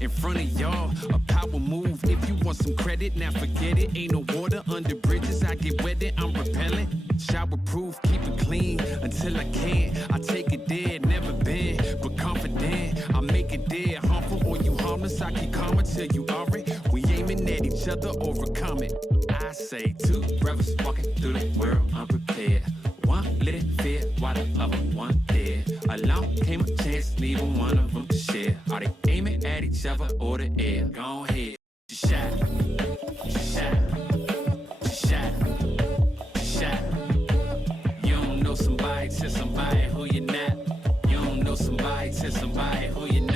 in front of y'all. A power move. If you want some credit, now forget it. Ain't no water under bridges. I get wetted, I'm repellent. Shower proof, keep it clean until I can't. I take it there, never been, but confident. I make it there, harmful or you harmless. I keep calm until you are it. We aiming at each other, overcome it. I say two brothers walking through the world unprepared. One lit fear while the other one dead. Along came a chance, neither one of them to share. Are they aiming at each other or the air? Go ahead, just shot, just shot, just shot, just shot. You don't know somebody, tell somebody who you're not. You don't know somebody, tell somebody who you're not.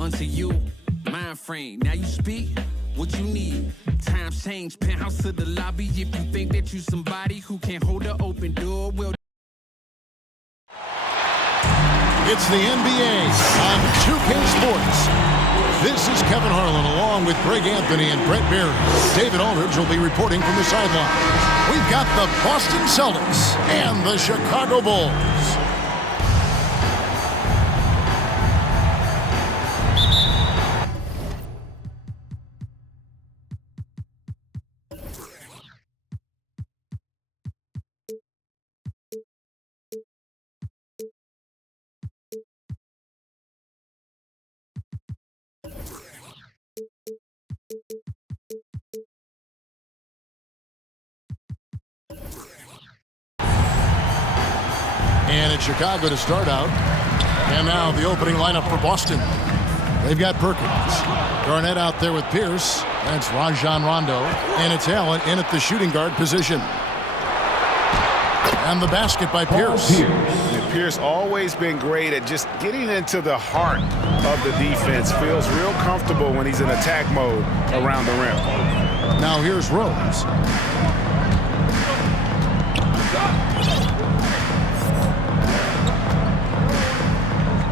Unto you, mind frame. Now you speak what you need. Times change, penthouse to the lobby. If you think that you somebody who can't hold an open door, well. It's the NBA on 2K Sports. This is Kevin Harlan along with Greg Anthony and Brett Barry. David Aldridge will be reporting from the sideline. We've got the Boston Celtics and the Chicago Bulls. And it's Chicago to start out. And now the opening lineup for Boston. They've got Perkins. Garnett out there with Pierce. That's Rajon Rondo. And it's Allen in at the shooting guard position. And the basket by Pierce. Pierce always been great at just getting into the heart of the defense. Feels real comfortable when he's in attack mode around the rim. Now here's Rose.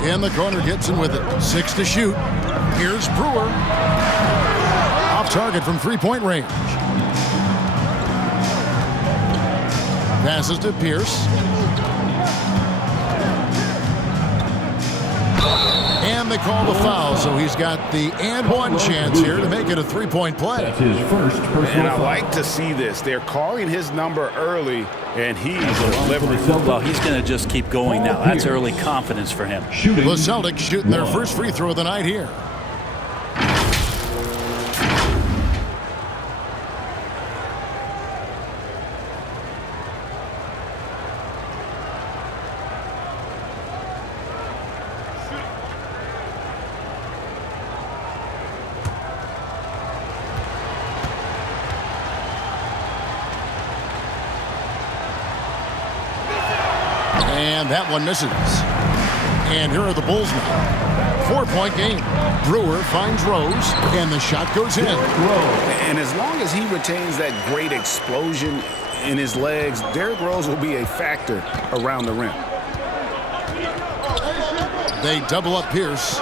In the corner, Gibson with it. 6 to shoot. Here's Brewer. Off target from three-point range. Passes to Pierce. And they call the foul, so he's got the and one chance here to make it a three-point play. That's his first personal And I foul. like to see this. They're calling his number early, and he's delivering. Well, he's going to just keep going now. That's early confidence for him. Shooting. The Celtics shooting their first free throw of the night here. And that one misses. And here are the Bulls now. 4-point game. Brewer finds Rose, and the shot goes in. And as long as he retains that great explosion in his legs, Derrick Rose will be a factor around the rim. They double up Pierce.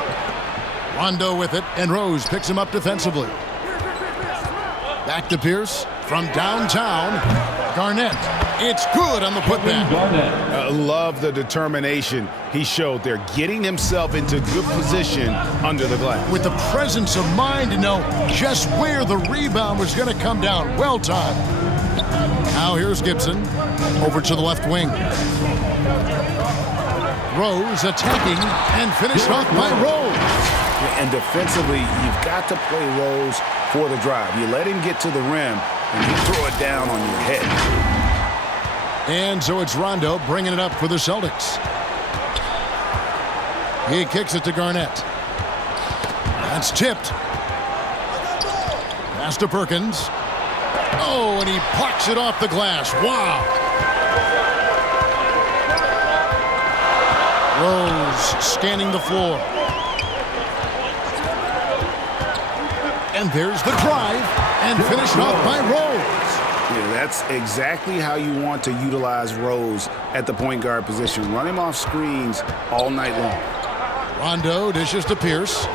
Rondo with it, and Rose picks him up defensively. Back to Pierce from downtown. Garnett. It's good on the putback. Love the determination he showed there, getting himself into good position under the glass. With the presence of mind to know just where the rebound was going to come down. Well timed. Now here's Gibson over to the left wing. Rose attacking and finished off by Rose. And defensively, you've got to play Rose for the drive. You let him get to the rim, and you throw it down on your head. And so it's Rondo bringing it up for the Celtics. He kicks it to Garnett. That's tipped. Pass to Perkins. Oh, and he plucks it off the glass. Wow. Rose scanning the floor. And there's the drive, and finished off by Rose. Yeah, that's exactly how you want to utilize Rose at the point guard position. Run him off screens all night long. Rondo dishes to Pierce.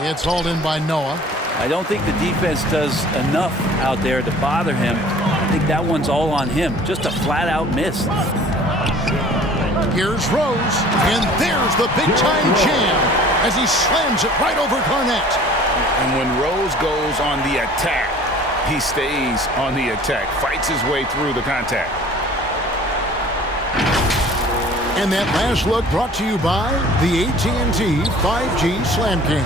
It's hauled in by Noah. I don't think the defense does enough out there to bother him. I think that one's all on him. Just a flat-out miss. Here's Rose, and there's the big-time jam as he slams it right over Garnett. And when Rose goes on the attack, he stays on the attack, fights his way through the contact. And that last look brought to you by the AT&T 5G Slam King.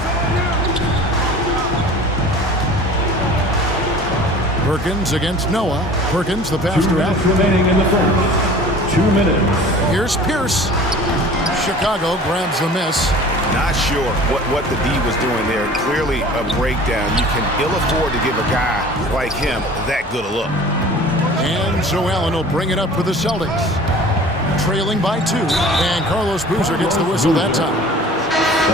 Perkins against Noah. Perkins, the passer out. 2 minutes remaining in the first. 2 minutes. Here's Pierce. Chicago grabs the miss. Not sure what the D was doing there. Clearly a breakdown. You can ill afford to give a guy like him that good a look. And so Allen will bring it up for the Celtics. Trailing by 2, and Carlos Boozer gets the whistle that time.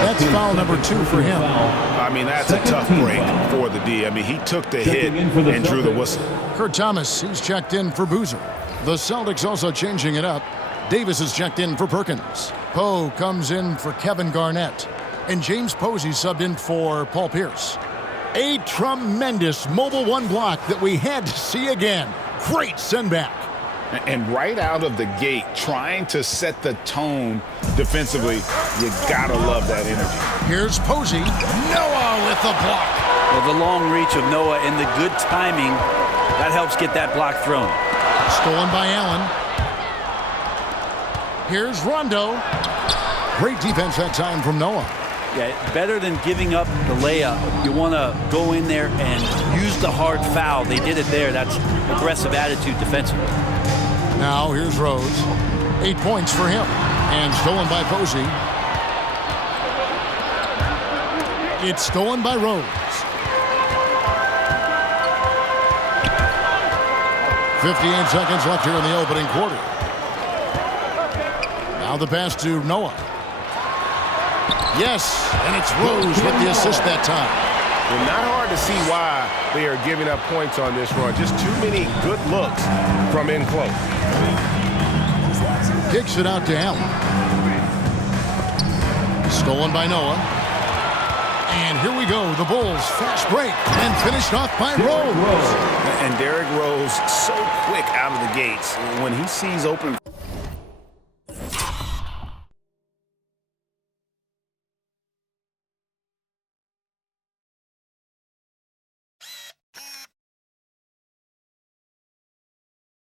That's foul number 2 for him. I mean, that's a tough break for the D. I mean, he took the hit and drew the whistle. Kurt Thomas, he's checked in for Boozer. The Celtics also changing it up. Davis is checked in for Perkins. Poe comes in for Kevin Garnett. And James Posey subbed in for Paul Pierce. A tremendous Mobile One block that we had to see again. Great send back. And right out of the gate, trying to set the tone defensively, you gotta love that energy. Here's Posey. Noah with the block. Well, the long reach of Noah and the good timing, that helps get that block thrown. Stolen by Allen. Here's Rondo. Great defense that time from Noah. Yeah, better than giving up the layup. You want to go in there and use the hard foul. They did it there. That's aggressive attitude defensively. Now here's Rose. 8 points for him. And stolen by Posey. It's stolen by Rose. 58 seconds left here in the opening quarter. Now the pass to Noah. Yes, and it's Rose with the assist that time. Well, not hard to see why they are giving up points on this run. Just too many good looks from in close. Kicks it out to Allen. Stolen by Noah. And here we go. The Bulls fast break and finished off by Rose. And Derrick Rose so quick out of the gates. When he sees open.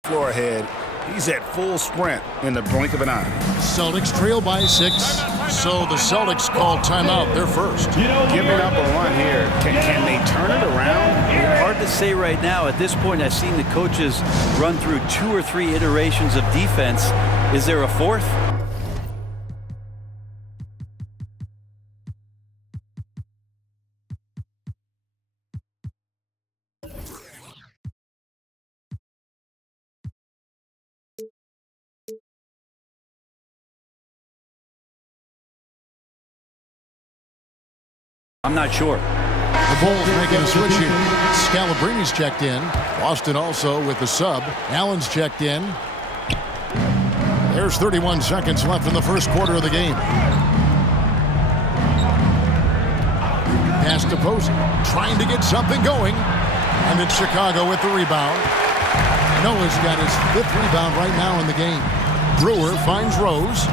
Floor ahead. He's at full sprint in the blink of an eye. Celtics trail by 6. So the Celtics call timeout. They're first. Giving up a run here. Can they turn it around? Hard to say right now. At this point, I've seen the coaches run through 2 or 3 iterations of defense. Is there a fourth? I'm not sure. The Bulls making a switch here. Scalabrini's checked in. Boston also with the sub. Allen's checked in. There's 31 seconds left in the first quarter of the game. Pass to Posey. Trying to get something going. And it's Chicago with the rebound. Noah's got his 5th rebound right now in the game. Brewer finds Rose.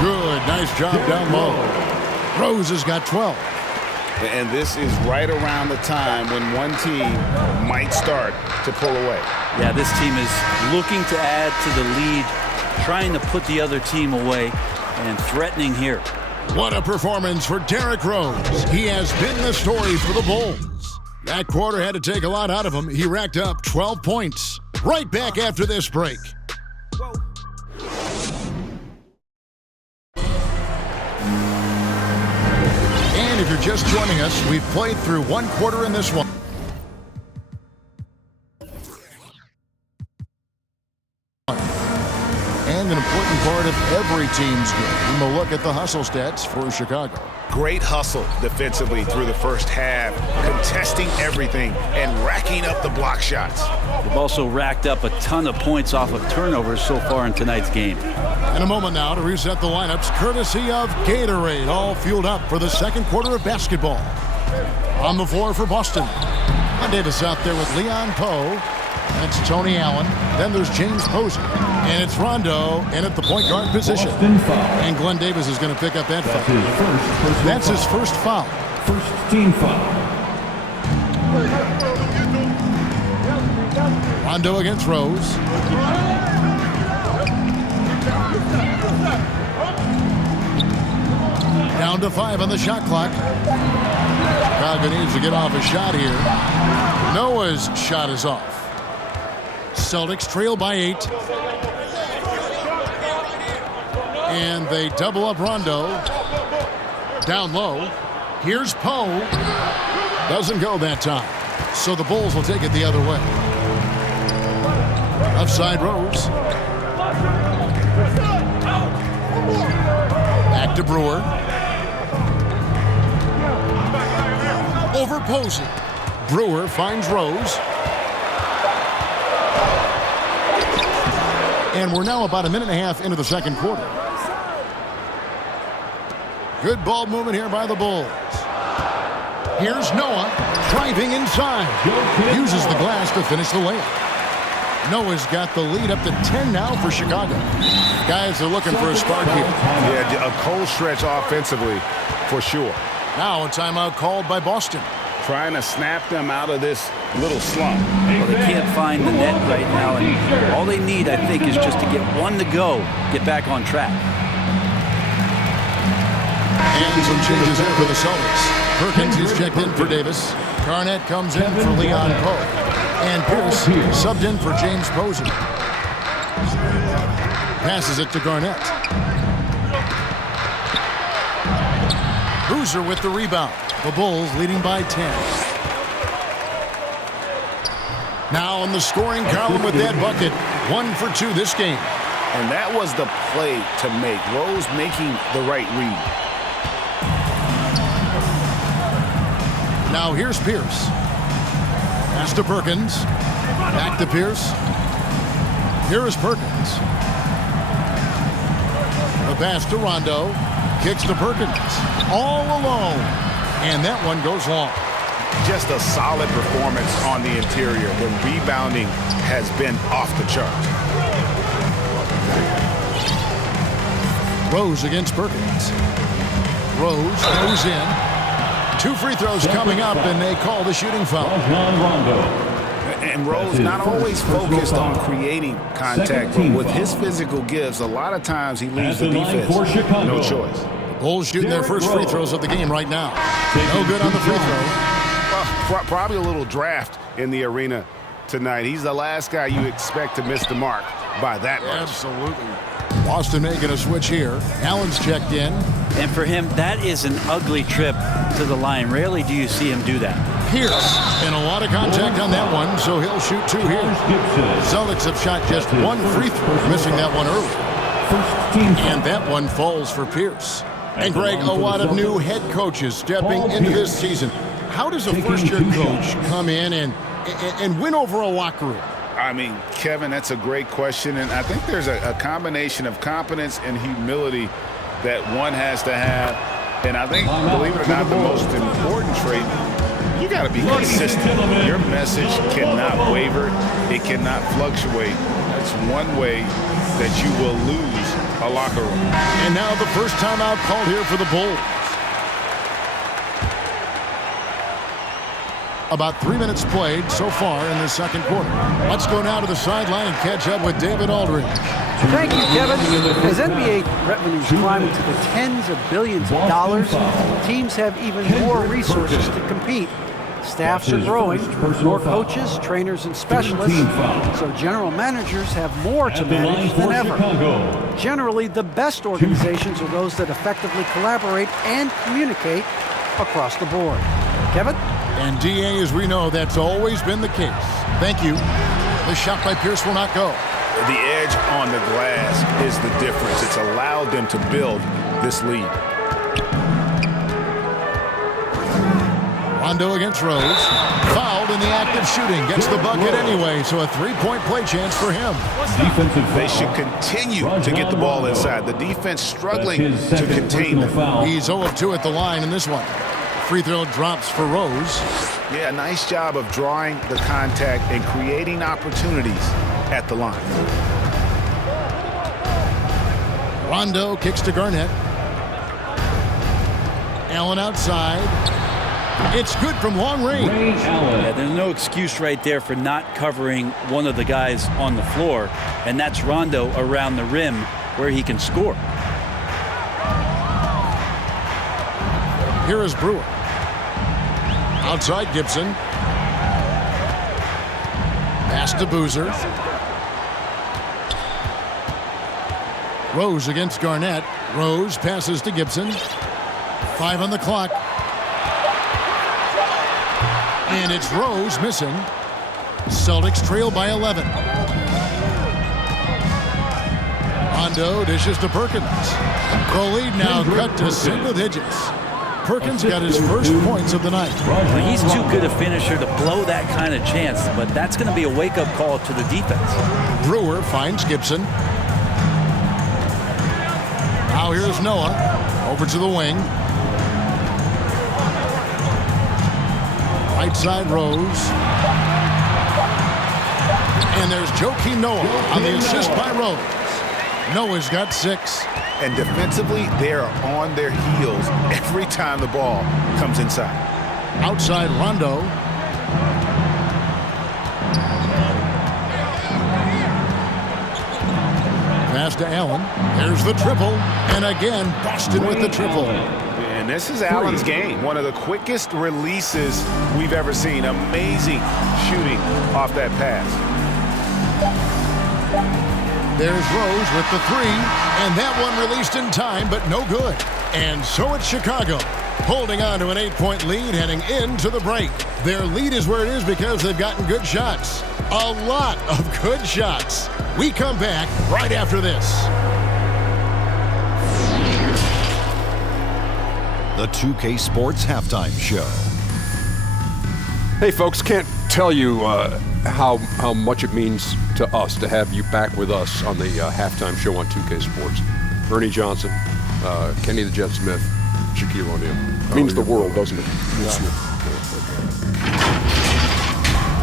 Good, nice job down low. Rose has got 12. And this is right around the time when one team might start to pull away. Yeah, this team is looking to add to the lead, trying to put the other team away, and threatening here. What a performance for Derrick Rose. He has been the story for the Bulls. That quarter had to take a lot out of him. He racked up 12 points. Right back after this break. And if you're just joining us, we've played through 1 quarter in this one. And an important part of every teams good. And we'll look at the hustle stats for Chicago. Great hustle defensively through the first half, contesting everything and racking up the block shots. They've also racked up a ton of points off of turnovers so far in tonight's game. In a moment now to reset the lineups, courtesy of Gatorade, all fueled up for the second quarter of basketball. On the floor for Boston. Davis out there with Leon Poe. That's Tony Allen. Then there's James Posey. And it's Rondo in at the point guard position. And Glenn Davis is going to pick up that foul. That's his first foul. First team foul. Rondo against Rose. Down to 5 on the shot clock. Chicago needs to get off a shot here. Noah's shot is off. Celtics trail by 8. And they double up Rondo. Down low. Here's Poe. Doesn't go that time. So the Bulls will take it the other way. Offside Rose. Back to Brewer. Over Posey. Brewer finds Rose. And we're now about a minute and a half into the second quarter. Good ball movement here by the Bulls. Here's Noah driving inside. Uses the glass to finish the layup. Noah's got the lead up to 10 now for Chicago. Guys are looking for a spark here. Yeah, a cold stretch offensively for sure. Now a timeout called by Boston. Trying to snap them out of this little slump. Well, they can't find the net right now, and all they need, I think, is just to get one to go, get back on track. And some changes there for the Celtics. Perkins is checked in for Davis. Garnett comes in for Leon Poe. And Pierce subbed in for James Posey. Passes it to Garnett. Boozer with the rebound. The Bulls leading by 10. Now in the scoring column with that bucket. 1 for 2 this game. And that was the play to make. Rose making the right read. Now here's Pierce. Pass to Perkins. Back to Pierce. Here is Perkins. The pass to Rondo. Kicks to Perkins. All alone. And that one goes long. Just a solid performance on the interior. The rebounding has been off the charts. Rose against Perkins. Rose goes in. 2 free throws coming up, and they call the shooting foul. And Rose not always focused on creating contact, but with his physical gifts, a lot of times he leaves the defense no choice. Bulls shooting their first free throws of the game right now. No good on the free throw. Probably a little draft in the arena tonight. He's the last guy you expect to miss the mark by that much. Absolutely. Boston making a switch here. Allen's checked in. And for him, that is an ugly trip to the line. Rarely do you see him do that. Pierce, and a lot of contact on that one, so he'll shoot 2 here. Celtics have shot just 1 free throw, missing that one early. And that one falls for Pierce. And Greg, a lot of new head coaches stepping into this season. How does a first-year coach come in and win over a locker room? I mean, Kevin, that's a great question, and I think there's a combination of competence and humility that one has to have. And I think, believe it or not, the most important trait, you got to be consistent. Your message cannot waver. It cannot fluctuate. That's one way that you will lose a locker room. And now the first timeout called here for the Bulls. About 3 minutes played so far in the second quarter. Let's go now to the sideline and catch up with David Aldridge. Thank you, Kevin. As NBA revenues climb into the tens of billions of dollars, teams have even more resources to compete. Staffs are growing, more coaches, trainers, and specialists, so general managers have more to manage than ever. Generally, the best organizations are those that effectively collaborate and communicate across the board. Kevin? And DA, as we know, that's always been the case. Thank you. The shot by Pierce will not go. the edge on the glass is the difference. It's allowed them to build this lead. Rondo against Rose. Fouled in the act of shooting. Gets the bucket anyway, so a three-point play chance for him. They should continue to get the ball inside. The defense struggling to contain them. He's 0 of 2 at the line in this one. Free throw drops for Rose. Yeah, nice job of drawing the contact and creating opportunities at the line. Rondo kicks to Garnett. Allen outside. It's good from long range. Yeah, there's no excuse right there for not covering one of the guys on the floor, and that's Rondo around the rim where he can score. Here is Brewer. Outside Gibson. Pass to Boozer. Rose against Garnett. Rose passes to Gibson. 5 on the clock. And it's Rose missing. Celtics trail by 11. Rondo dishes to Perkins. The lead now cut to single digits. Perkins got his first points of the night. Well, he's too good a finisher to blow that kind of chance, but that's going to be a wake-up call to the defense. Brewer finds Gibson. Now here's Noah. Over to the wing. Right side Rose. And there's Joakim Noah on the assist by Rose. Noah's got 6. And defensively, they are on their heels every time the ball comes inside. Outside Rondo. Pass to Allen. Here's the triple. And again, Boston with the triple. And this is Allen's game. One of the quickest releases we've ever seen. Amazing shooting off that pass. There's Rose with the 3. And that one released in time, but no good. And so it's Chicago, holding on to an 8-point lead heading into the break. Their lead is where it is because they've gotten good shots. A lot of good shots. We come back right after this. The 2K Sports Halftime Show. Hey, folks, can't tell you how much it means to us to have you back with us on the halftime show on 2K Sports. Ernie Johnson, Kenny the Jet Smith, Shaquille O'Neal. Means the world, doesn't it?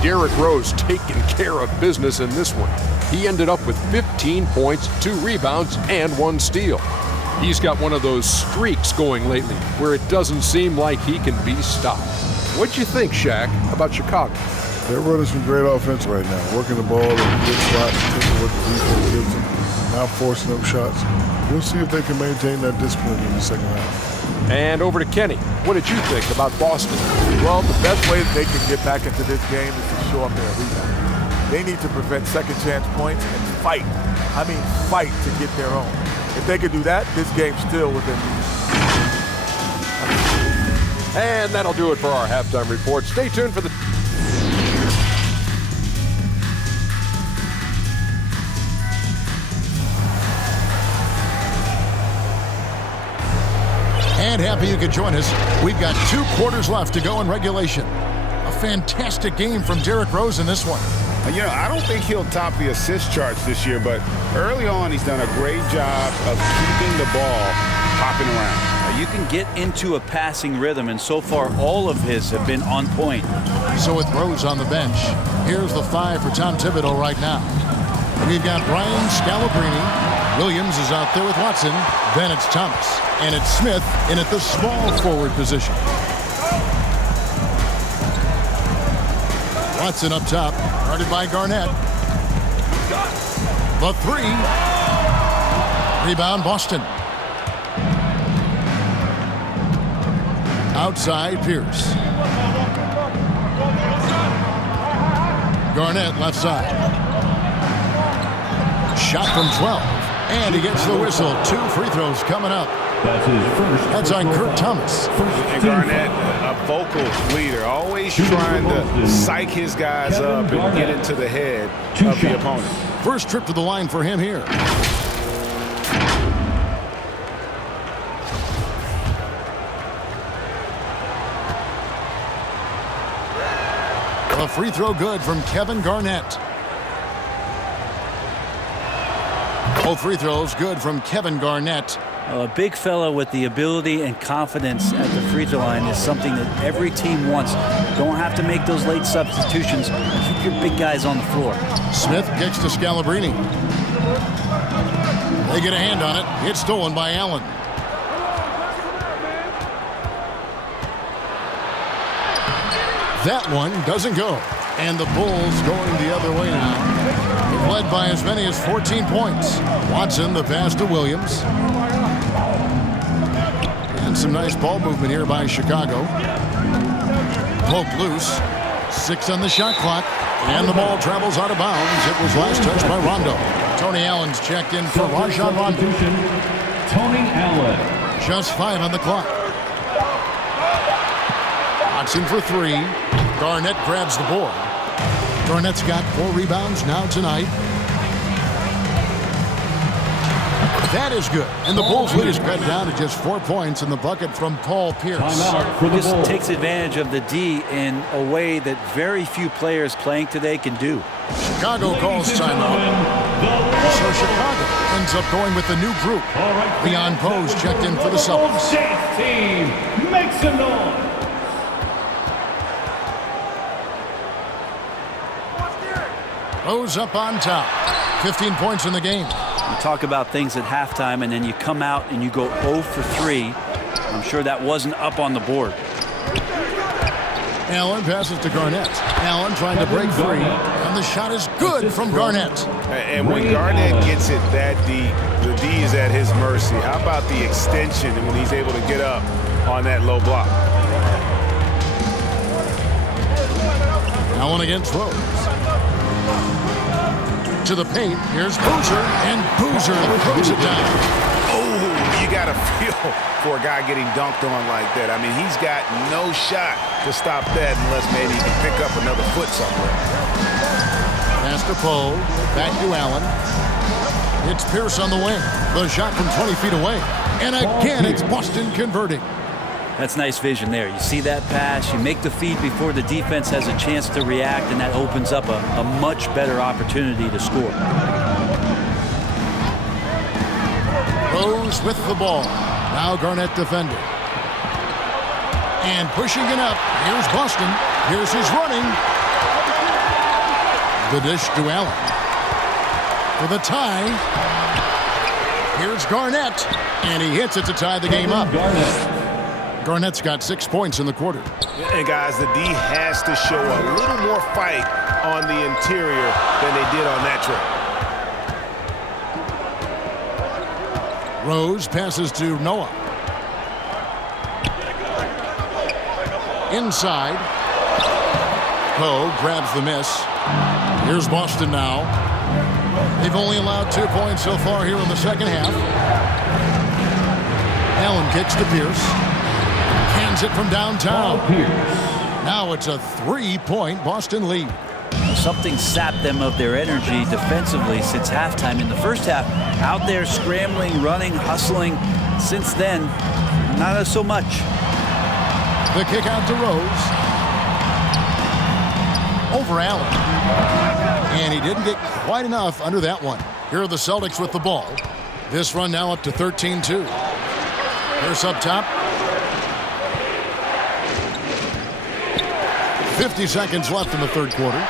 Derrick Rose taking care of business in this one. He ended up with 15 points, 2 rebounds, and 1 steal. He's got one of those streaks going lately where it doesn't seem like he can be stopped. What'd you think, Shaq, about Chicago? They're running some great offense right now, working the ball in good spots, taking what the defense gives them, not forcing up shots. We'll see if they can maintain that discipline in the second half. And over to Kenny. What did you think about Boston? Well, the best way that they can get back into this game is to show up there and rebound. They need to prevent second chance points and fight. I mean, fight to get their own. If they could do that, this game's still within reach. And that'll do it for our halftime report. Stay tuned for the... And happy you could join us. We've got 2 quarters left to go in regulation. A fantastic game from Derrick Rose in this one. You know, I don't think he'll top the assist charts this year, but early on he's done a great job of keeping the ball hopping around. You can get into a passing rhythm, and so far all of his have been on point. So with Rose on the bench, here's the 5 for Tom Thibodeau right now. We've got Brian Scalabrine. Williams is out there with Watson. Then it's Thomas. And it's Smith in at the small forward position. Watson up top, guarded by Garnett. The 3. Rebound, Boston. Outside, Pierce. Garnett, left side. Shot from 12. And he gets the whistle. 2 free throws coming up. That's his first. That's on Kurt Thomas. And Garnett, a vocal leader, always trying to psych his guys up and get into the head of the opponent. First trip to the line for him here. A free throw good from Kevin Garnett. Both free throws good from Kevin Garnett. A big fella with the ability and confidence at the free throw line is something that every team wants. Don't have to make those late substitutions. Keep your big guys on the floor. Smith kicks to Scalabrine. They get a hand on it. It's stolen by Allen. That one doesn't go. And the Bulls going the other way now. Led by as many as 14 points. Watson, the pass to Williams. And some nice ball movement here by Chicago. Poke loose. 6 on the shot clock. And the ball travels out of bounds. It was last touched by Rondo. Tony Allen's checked in for Rajon Rondo. Tony Allen. Just 5 on the clock. Watson for 3. Garnett grabs the board. Garnett's got 4 rebounds now tonight. That is good. And the Bulls lead is cut down to just 4 points in the bucket from Paul Pierce. This takes advantage of the D in a way that very few players playing today can do. Chicago calls timeout. So Chicago ends up going with the new group. Leon Pose checked in for the Celtics. Team, make some noise. Pose up on top. 15 points in the game. You talk about things at halftime, and then you come out and you go 0 for 3. I'm sure that wasn't up on the board. Allen passes to Garnett. Allen trying to break free. And the shot is good from Garnett. And when Garnett gets it that deep, the D is at his mercy. How about the extension when he's able to get up on that low block? Allen against Rose. To the paint. Here's Boozer. And Boozer throws it down. Oh, you got to feel for a guy getting dunked on like that. I mean, he's got no shot to stop that unless maybe he can pick up another foot somewhere. Pass to Poe. Back to Allen. It's Pierce on the wing. The shot from 20 feet away. And again, it's Boston converting. That's nice vision there. You see that pass, you make the feed before the defense has a chance to react, and that opens up a much better opportunity to score. Rose with the ball. Now Garnett defending. And pushing it up. Here's Boston. Here's his running. The dish to Allen. For the tie. Here's Garnett. And he hits it to tie the game up. Garnett's got 6 points in the quarter. And guys, the D has to show a little more fight on the interior than they did on that trip. Rose passes to Noah. Inside. Poe grabs the miss. Here's Boston now. They've only allowed 2 points so far here in the second half. Allen kicks to Pierce. Hands it from downtown. Now it's a 3-point Boston lead. Something sapped them of their energy defensively since halftime. In the first half, out there scrambling, running, hustling. Since then, not so much. The kick out to Rose. Over Allen. And he didn't get quite enough under that one. Here are the Celtics with the ball. This run now up to 13-2. Pierce up top. 50 seconds left in the third quarter.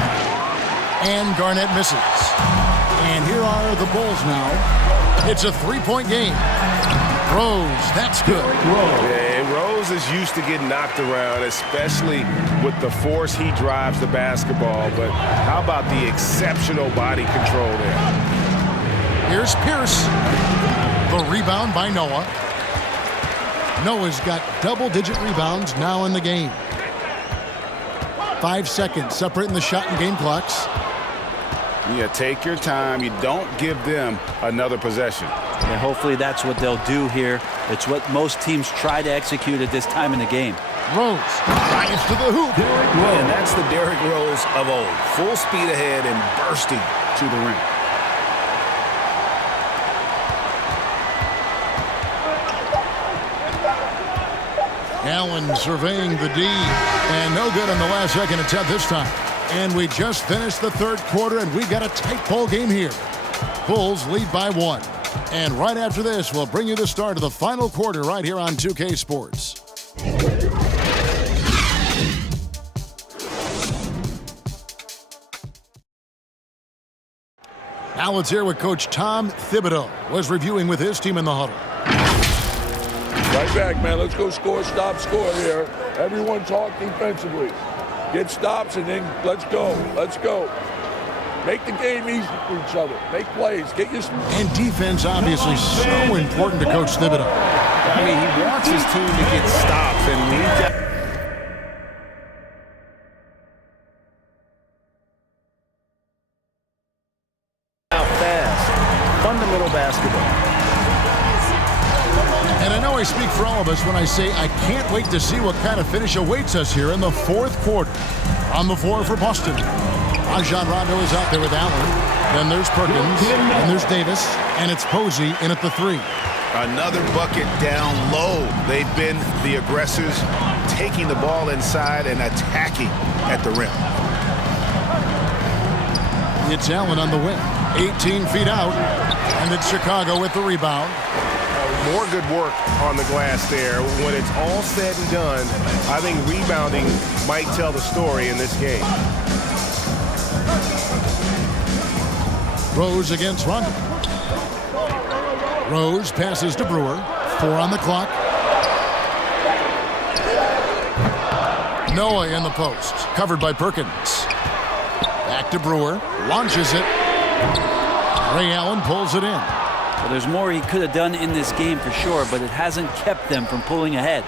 And Garnett misses. And here are the Bulls now. It's a 3-point game. Rose, that's good. Yeah, Rose is used to getting knocked around, especially with the force he drives the basketball. But how about the exceptional body control there? Here's Pierce. The rebound by Noah. Noah's got double-digit rebounds now in the game. 5 seconds separating the shot and game clocks. Yeah, take your time. You don't give them another possession. And hopefully that's what they'll do here. It's what most teams try to execute at this time in the game. Rose drives to the hoop. And that's the Derrick Rose of old. Full speed ahead and bursting to the rim. Allen surveying the D, and no good on the last second attempt this time. And we just finished the third quarter, and we got a tight ball game here. Bulls lead by 1. And right after this, we'll bring you the start of the final quarter right here on 2K Sports. Now let's hear what Coach Tom Thibodeau was reviewing with his team in the huddle. Right back, man. Let's go score, stop, score here. Everyone talk defensively. Get stops and then let's go. Let's go. Make the game easy for each other. Make plays. Get your... And defense obviously so important to Coach Thibodeau. I mean, he wants his team to get stops, and we need to... Fundamental basketball. And I know I speak for all of us when I say I can't wait to see what kind of finish awaits us here in the fourth quarter. On the floor for Boston, Rajon Rondo is out there with Allen. Then there's Perkins, and there's Davis, and it's Posey in at the 3. Another bucket down low. They've been the aggressors, taking the ball inside and attacking at the rim. It's Allen on the wing. 18 feet out, and it's Chicago with the rebound. More good work on the glass there. When it's all said and done, I think rebounding might tell the story in this game. Rose against Rondo. Rose passes to Brewer. 4 on the clock. Noah in the post, covered by Perkins. Back to Brewer, launches it. Ray Allen pulls it in. Well, there's more he could have done in this game for sure, but it hasn't kept them from pulling ahead.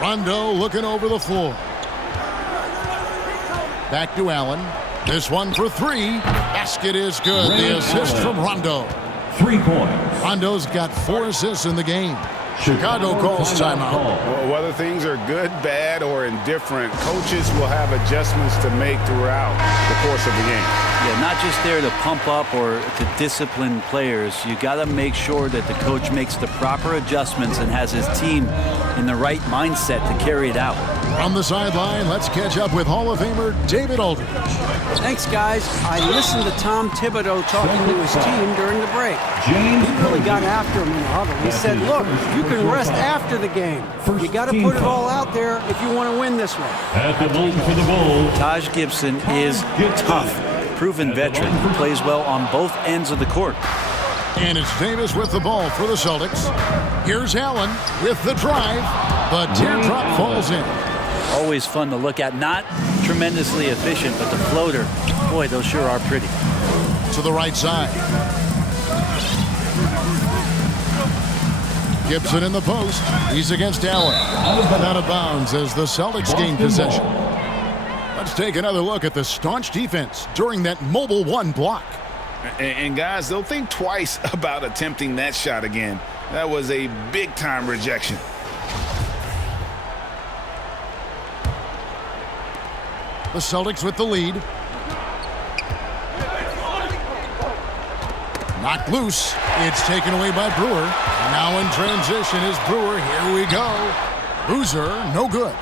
Rondo looking over the floor. Back to Allen. This one for 3. Basket is good. The assist from Rondo. 3 points. Rondo's got 4 assists in the game. Chicago calls timeout. Well, whether things are good, bad, or indifferent, coaches will have adjustments to make throughout the course of the game. Yeah, not just there to pump up or to discipline players. You got to make sure that the coach makes the proper adjustments and has his team in the right mindset to carry it out. From the sideline, let's catch up with Hall of Famer David Aldridge. Thanks, guys. I listened to Tom Thibodeau talking to his team during the break. He really got after him in the huddle. He said, look, you can rest after the game. You got to put it all out there if you want to win this one. At the line for the Bulls, Taj Gibson is tough, proven veteran, who plays well on both ends of the court. And it's Davis with the ball for the Celtics. Here's Allen with the drive, but teardrop falls in. Always fun to look at. Not tremendously efficient, but the floater, boy, those sure are pretty. To the right side. Gibson in the post. He's against Allen. Out of bounds as the Celtics gain possession. Let's take another look at the staunch defense during that mobile 1 block. And guys, they'll think twice about attempting that shot again. That was a big-time rejection. The Celtics with the lead. Knocked loose. It's taken away by Brewer. Now in transition is Brewer. Here we go. Boozer, no good.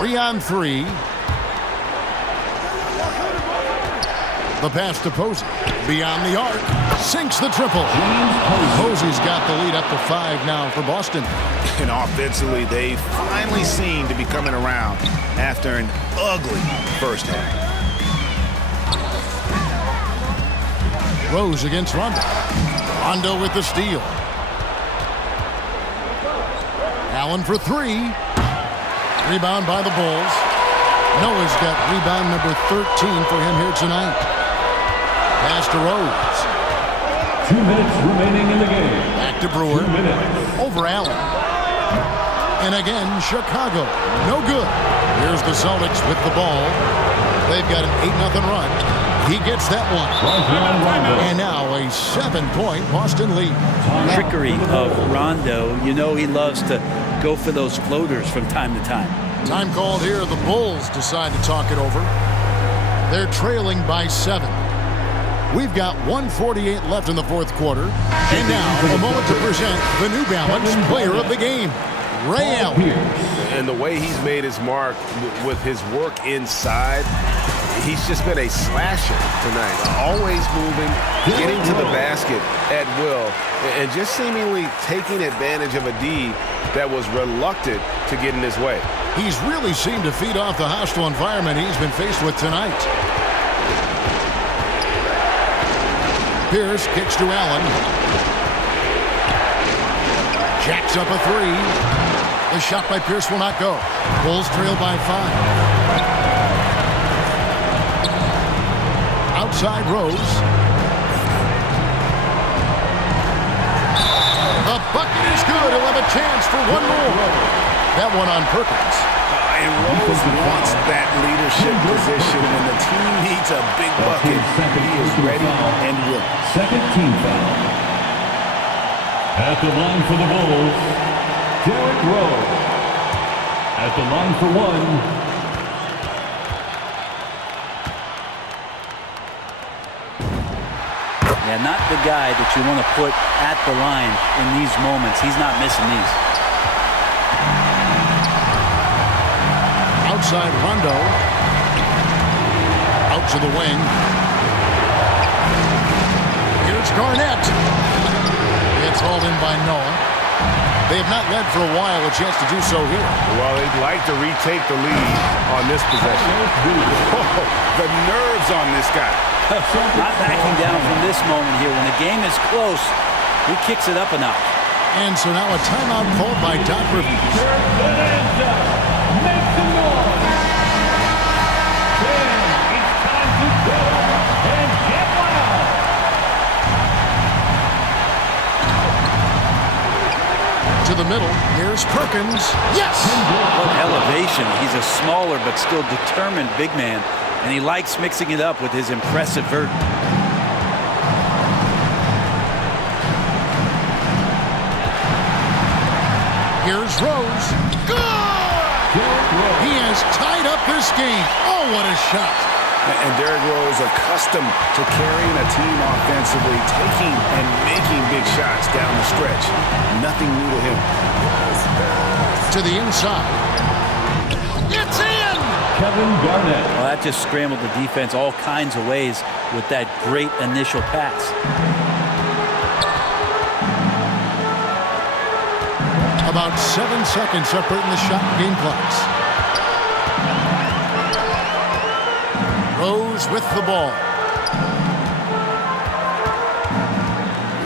3-on-3. The pass to Posey. Beyond the arc. Sinks the triple. Posey's got the lead up to 5 now for Boston. And offensively, they finally seem to be coming around after an ugly first half. Rose against Rondo. Rondo with the steal. Allen for 3. Rebound by the Bulls. Noah's got rebound number 13 for him here tonight. Pass to Rose. 2 minutes remaining in the game. Back to Brewer. 2 minutes. Over Allen. And again, Chicago. No good. Here's the Celtics with the ball. They've got an 8-0 run. He gets that one. And now a 7-point Boston lead. Trickery of Rondo. You know he loves to go for those floaters from time to time. Time called here. The Bulls decide to talk it over. They're trailing by 7. We've got 1:48 left in the fourth quarter. And now, a moment to present the New Balance Player of the Game, Ray Allen. And the way he's made his mark with his work inside, he's just been a slasher tonight. Always moving, getting to the basket at will, and just seemingly taking advantage of a D that was reluctant to get in his way. He's really seemed to feed off the hostile environment he's been faced with tonight. Pierce kicks to Allen. Jacks up a three. The shot by Pierce will not go. Bulls trail by 5. Outside Rose. The bucket is good. He'll have a chance for one more. That one on Perkins. And Rose wants that leadership position. When the team needs a big bucket, he is ready and willing. Second team foul. At the line for the Bulls, Derrick Rose. At the line for one. Yeah, not the guy that you want to put at the line in these moments. He's not missing these. Outside Rondo. Out to the wing. Here's Garnett. It's hauled in by Noah. They have not led for a while. A chance to do so here. Well, they'd like to retake the lead on this possession. The nerves on this guy. Not backing down from this moment here. When the game is close, he kicks it up a notch. And so now a timeout called by Doc Rivers. To the middle. Here's Perkins. Yes! What elevation. He's a smaller but still determined big man, and he likes mixing it up with his impressive vert. Here's Rose. Good! He has tied up this game. Oh, what a shot. And Derrick Rose, accustomed to carrying a team offensively, taking and making big shots down the stretch. Nothing new to him. To the inside. It's in! Kevin Garnett. Well, that just scrambled the defense all kinds of ways with that great initial pass. About 7 seconds separating the shot and game clocks. Rose with the ball.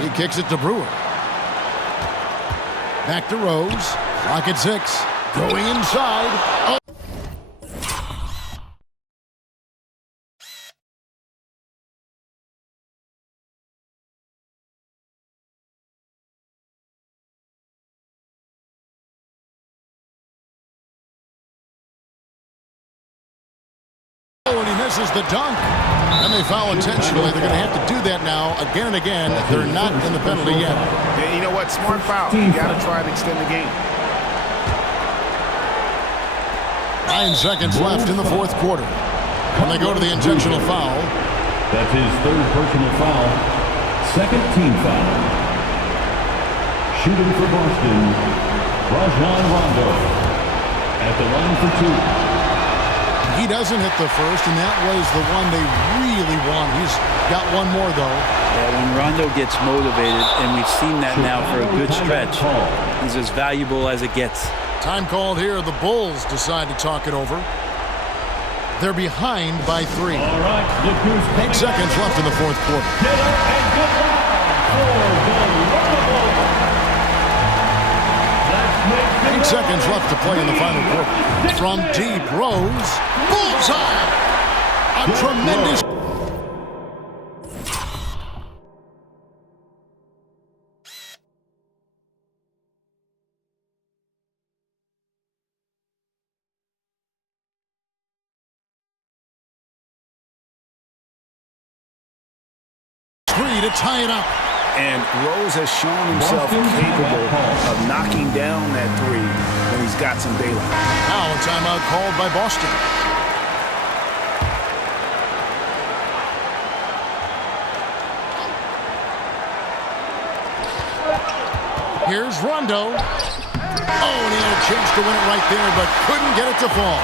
He kicks it to Brewer. Back to Rose. Clock at 6. Going inside. Oh. And he misses the dunk. And they foul intentionally. They're going to have to do that now again and again. They're not in the penalty yet. Yeah, you know what? Smart foul. You got to try and extend the game. 9 seconds left in the fourth quarter. When they go to the intentional foul. That's his third personal foul. Second team foul. Shooting for Boston, Rajon Rondo. At the line for two. He doesn't hit the first, and that was the one they really want. He's got one more, though. Yeah, when Rondo gets motivated, and we've seen that now for a good stretch, he's as valuable as it gets. Time called here. The Bulls decide to talk it over. They're behind by 3. All right, 8 seconds left in the fourth quarter. 8 seconds left to play in the final quarter. From deep, Rose. Bullseye! A tremendous... three to tie it up. And Rose has shown himself capable of knocking down that three when he's got some daylight. Now a timeout called by Boston. Here's Rondo. Oh, and he had a chance to win it right there, but couldn't get it to fall.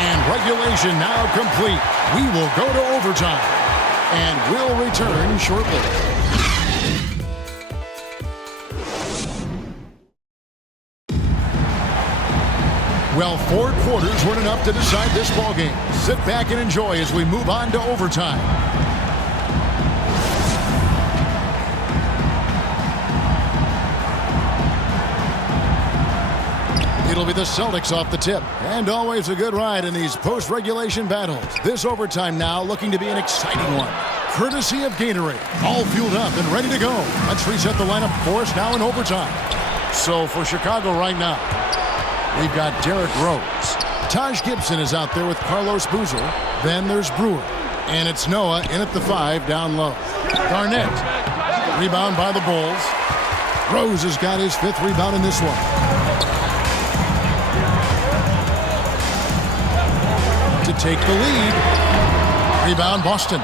And regulation now complete. We will go to overtime. And we'll return shortly. Well, 4 quarters weren't enough to decide this ballgame. Sit back and enjoy as we move on to overtime. It'll be the Celtics off the tip. And always a good ride in these post-regulation battles. This overtime now looking to be an exciting one. Courtesy of Gatorade. All fueled up and ready to go. Let's reset the lineup for us now in overtime. So for Chicago right now, we've got Derrick Rose. Taj Gibson is out there with Carlos Boozer. Then there's Brewer. And it's Noah in at the 5 down low. Garnett. Rebound by the Bulls. Rose has got his 5th rebound in this one. To take the lead. Rebound Boston.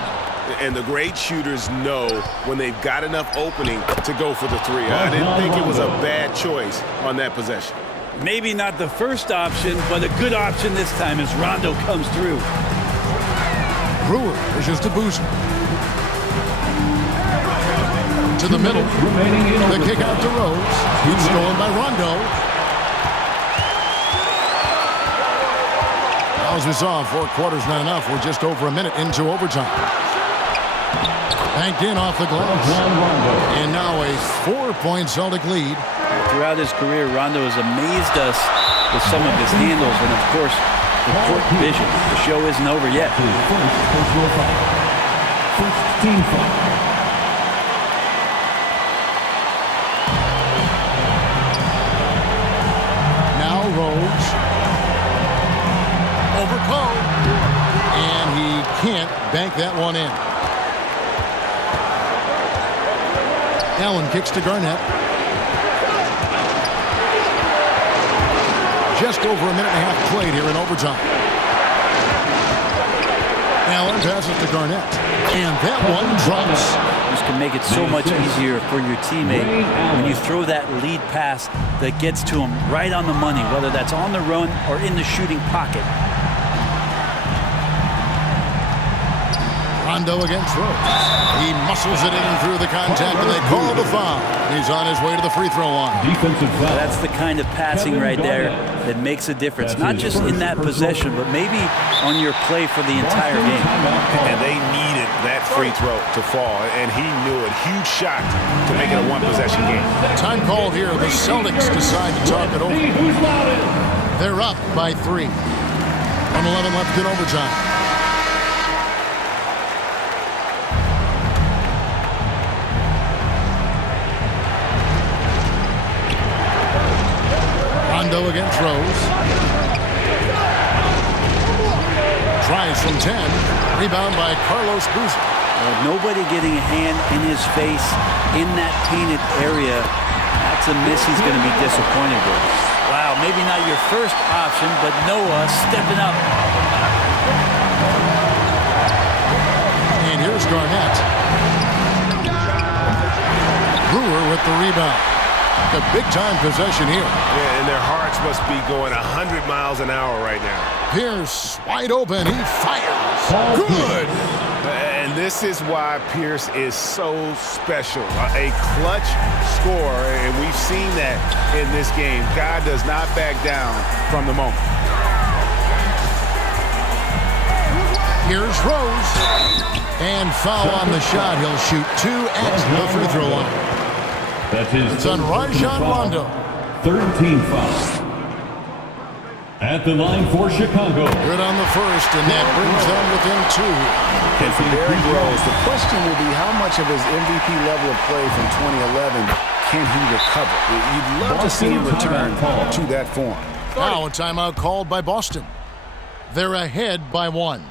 And the great shooters know when they've got enough opening to go for the 3. I didn't think it was a bad choice on that possession. Maybe not the first option, but a good option this time as Rondo comes through. Brewer pushes to Boozer. To the middle. The kick out to Rose. It's stolen by Rondo. As we saw, 4 quarters not enough. We're just over a minute into overtime. Banked in off the glass. And now a 4-point Celtic lead. Throughout his career, Rondo has amazed us with some of his handles and, of course, the court vision. The show isn't over yet. First team foul. Now Rose. Over Cole. And he can't bank that one in. Allen kicks to Garnett. Just over a minute and a half played here in overtime. Allen passes to Garnett. And that one drops. This can make it so much easier for your teammate when you throw that lead pass that gets to him right on the money, whether that's on the run or in the shooting pocket. Rondo against Rose. He muscles it in through the contact, and they call the foul. He's on his way to the free throw line. Defensive foul. That's the kind of passing right there that makes a difference. Not just in that possession, but maybe on your play for the entire game. And they needed that free throw to fall, and he knew it. Huge shot to make it a 1-possession game. Time called here. The Celtics decide to talk it over. They're up by 3. 1:11 left in overtime. Rondo against Rose. Tries from 10. Rebound by Carlos Boozer. Nobody getting a hand in his face in that painted area. That's a miss he's going to be disappointed with. Wow, maybe not your first option, but Noah stepping up. And here's Garnett. Brewer with the rebound. A big-time possession here. Yeah, and their hearts must be going 100 miles an hour right now. Pierce wide open. He fires. Good. And this is why Pierce is so special. A clutch scorer, and we've seen that in this game. God does not back down from the moment. Here's Rose. And foul on the shot. He'll shoot 2 at the free throw line. That's his it's on Rajon Rondo. 13 foul. At the line for Chicago. Good on the first, and that brings them within 2. And for Derrick Rose, the question will be how much of his MVP level of play from 2011 can he recover? You'd love to see him return to that form. Now a timeout called by Boston. They're ahead by 1.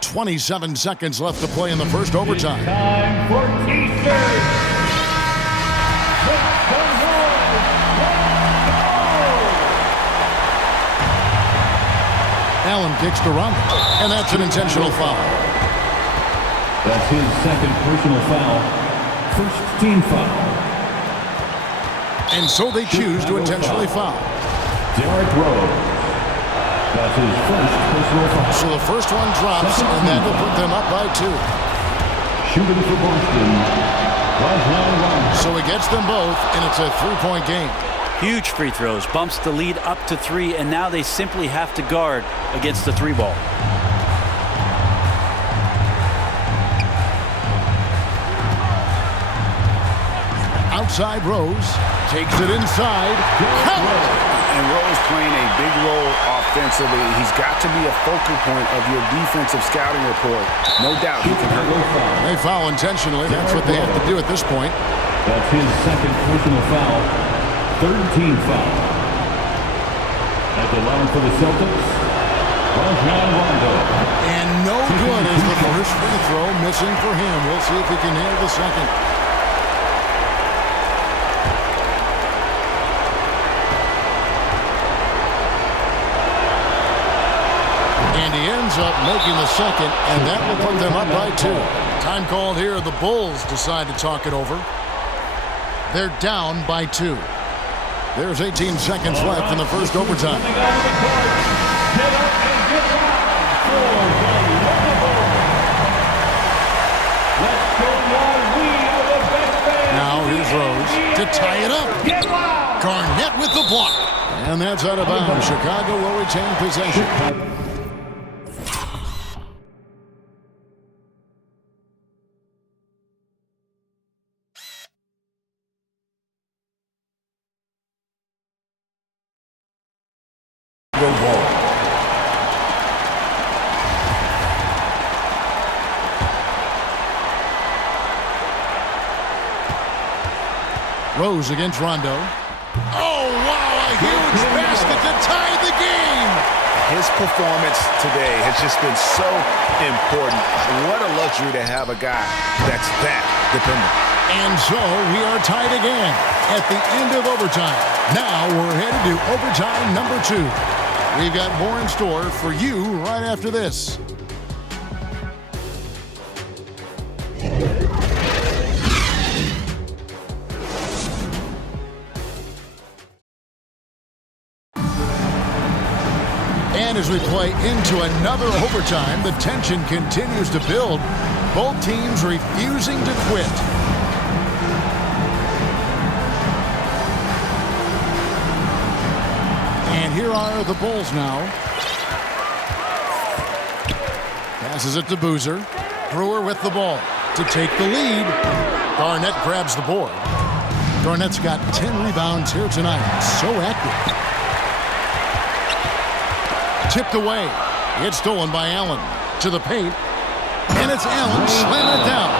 27 seconds left to play in the first overtime. Time for T-Series. Allen kicks to Rondo, and that's an intentional foul. That's his second personal foul. First team foul. And so they choose to intentionally foul. Derrick Rose. That's his first personal foul. So the first one drops, and that will put them up by 2. Shooting for Boston, Rajon Rondo. So he gets them both, and it's a 3-point game. Huge free throws, bumps the lead up to 3, and now they simply have to guard against the 3 ball. Outside Rose, takes it inside. And Rose playing a big role offensively. He's got to be a focal point of your defensive scouting report. No doubt he can hurt. They foul intentionally. That's what they have to do at this point. That's his second personal foul. 13 foul. At the line for the Celtics, Rajon Rondo. And no good is the first free throw missing for him. We'll see if he can nail the second. And he ends up making the second, and that will put them up by 2. Time called here. The Bulls decide to talk it over. They're down by 2. There's 18 seconds left in the first overtime. Now here's Rose to tie it up. Garnett with the block. And that's out of bounds. Chicago will retain possession. Rose against Rondo. Oh, wow, a huge basket to tie the game. His performance today has just been so important. What a luxury to have a guy that's that dependent. And so we are tied again at the end of overtime. Now we're headed to overtime number 2. We've got more in store for you right after this. And as we play into another overtime, the tension continues to build. Both teams refusing to quit. And here are the Bulls now. Passes it to Boozer. Brewer with the ball to take the lead. Garnett grabs the board. Garnett's got 10 rebounds here tonight. So active. Tipped away. It's stolen by Allen. To the paint. And it's Allen slamming it down.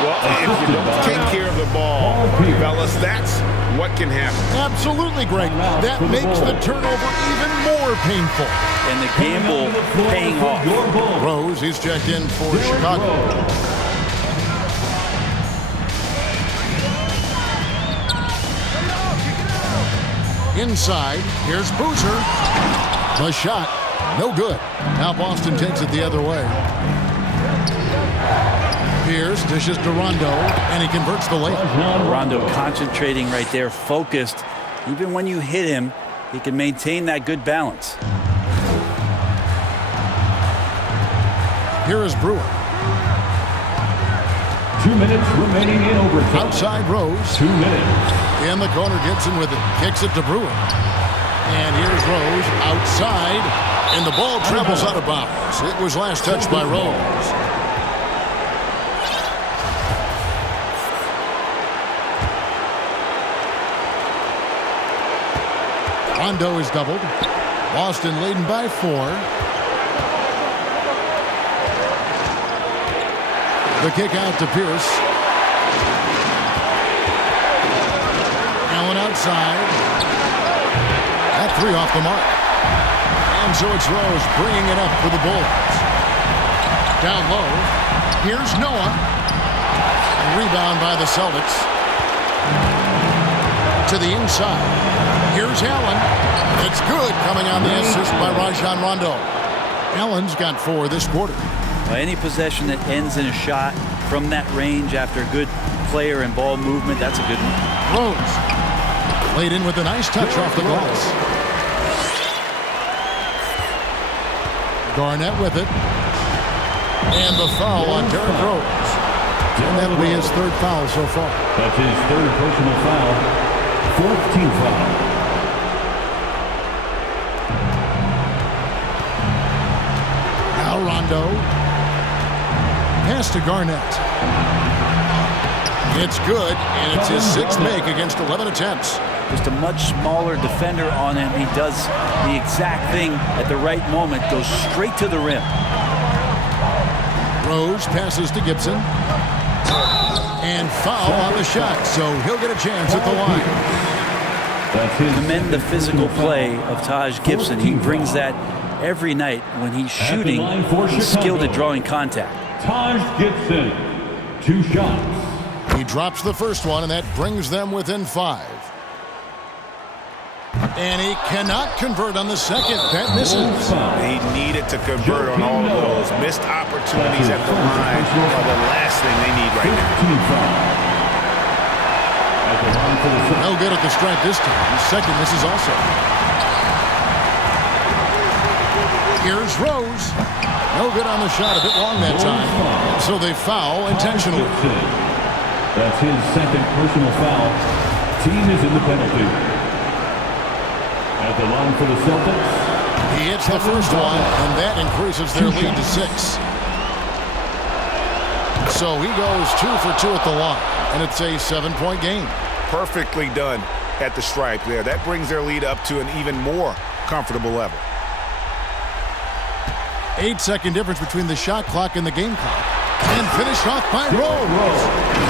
Well, if you don't take care of the ball, fellas, that's what can happen. Absolutely, Greg. That makes the turnover even more painful. And the gamble paying off. Rose, he's checked in for Chicago. Inside, here's Boozer. The shot, no good. Now Boston takes it the other way. Pierce dishes to Rondo, and he converts the layup. Rondo concentrating right there, focused. Even when you hit him, he can maintain that good balance. Here is Brewer. 2 minutes remaining in overtime. Outside Rose. 2 minutes. In the corner, Gibson with it. Kicks it to Brewer. And here's Rose outside. And the ball travels out of bounds. It was last touched by Rose. Rondo is doubled. Boston leading by 4. The kick out to Pierce. Allen outside. That 3 off the mark. And so it's Rose bringing it up for the Bulls. Down low. Here's Noah. Rebound by the Celtics. To the inside. Here's Allen. It's good, coming on the assist by Rajon Rondo. Allen's got 4 this quarter. Any possession that ends in a shot from that range after good player and ball movement, that's a good one. Rose Played in with a nice touch off the glass. Garnett with it. And the foul on Derrick Rose. And that'll be his third foul so far. That's his third personal foul. Fourth team foul. Now Rondo. Pass to Garnett. It's good, and it's his sixth make against 11 attempts. Just a much smaller defender on him. He does the exact thing at the right moment. Goes straight to the rim. Rose passes to Gibson. And foul on the shot, so he'll get a chance at the line. Commend the physical play of Taj Gibson. He brings that every night when he's shooting. He's skilled at drawing contact. Taj Gibson, 2 shots. He drops the first one, and that brings them within 5. And he cannot convert on the second. That misses. He needed to convert on all of those. Missed opportunities at the line are the last thing they need right now. No good at the stripe this time. The second misses also. Here's Rose. No good on the shot. A bit long that time. So they foul intentionally. That's his second personal foul. Team is in the penalty. At the line for the Celtics. He hits the first one, and that increases their lead to 6. So he goes 2 for 2 at the line, and it's a 7-point game. Perfectly done at the stripe there. That brings their lead up to an even more comfortable level. 8-second difference between the shot clock and the game clock. And finished off by Rose.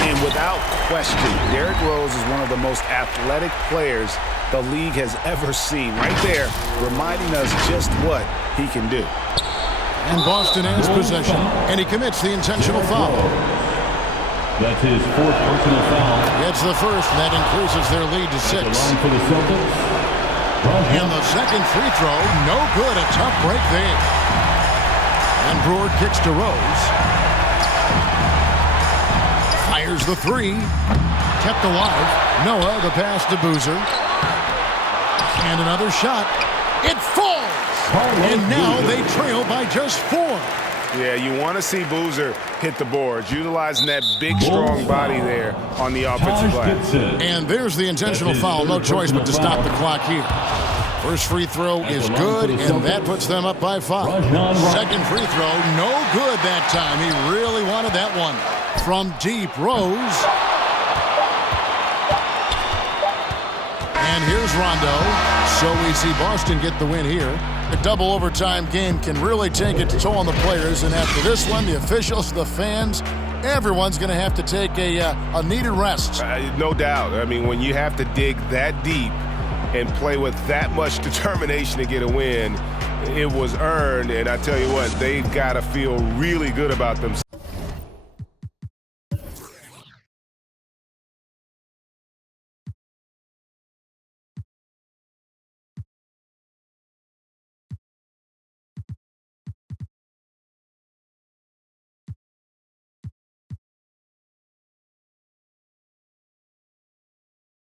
And without question, Derrick Rose is one of the most athletic players the league has ever seen. Right there, reminding us just what he can do. And Boston has possession, and he commits the intentional foul. That's his fourth personal foul. It's the first, and that increases their lead to 6. For the Celtics. And the second free throw, no good. A tough break there. And Brewer kicks to Rose. Fires the 3. Kept alive. Noah, the pass to Boozer. And another shot. It falls! And now they trail by just 4. Yeah, you want to see Boozer hit the boards, utilizing that big, strong body there on the offensive glass. And there's the intentional foul. No choice but to stop the clock here. First free throw is good, and that puts them up by 5. Second free throw, no good that time. He really wanted that one. From deep, Rose. And here's Rondo. So we see Boston get the win here. A double overtime game can really take its toll on the players, and after this one, the officials, the fans, everyone's going to have to take a needed rest. No doubt. I mean, when you have to dig that deep and play with that much determination to get a win, it was earned, and I tell you what, they've got to feel really good about themselves.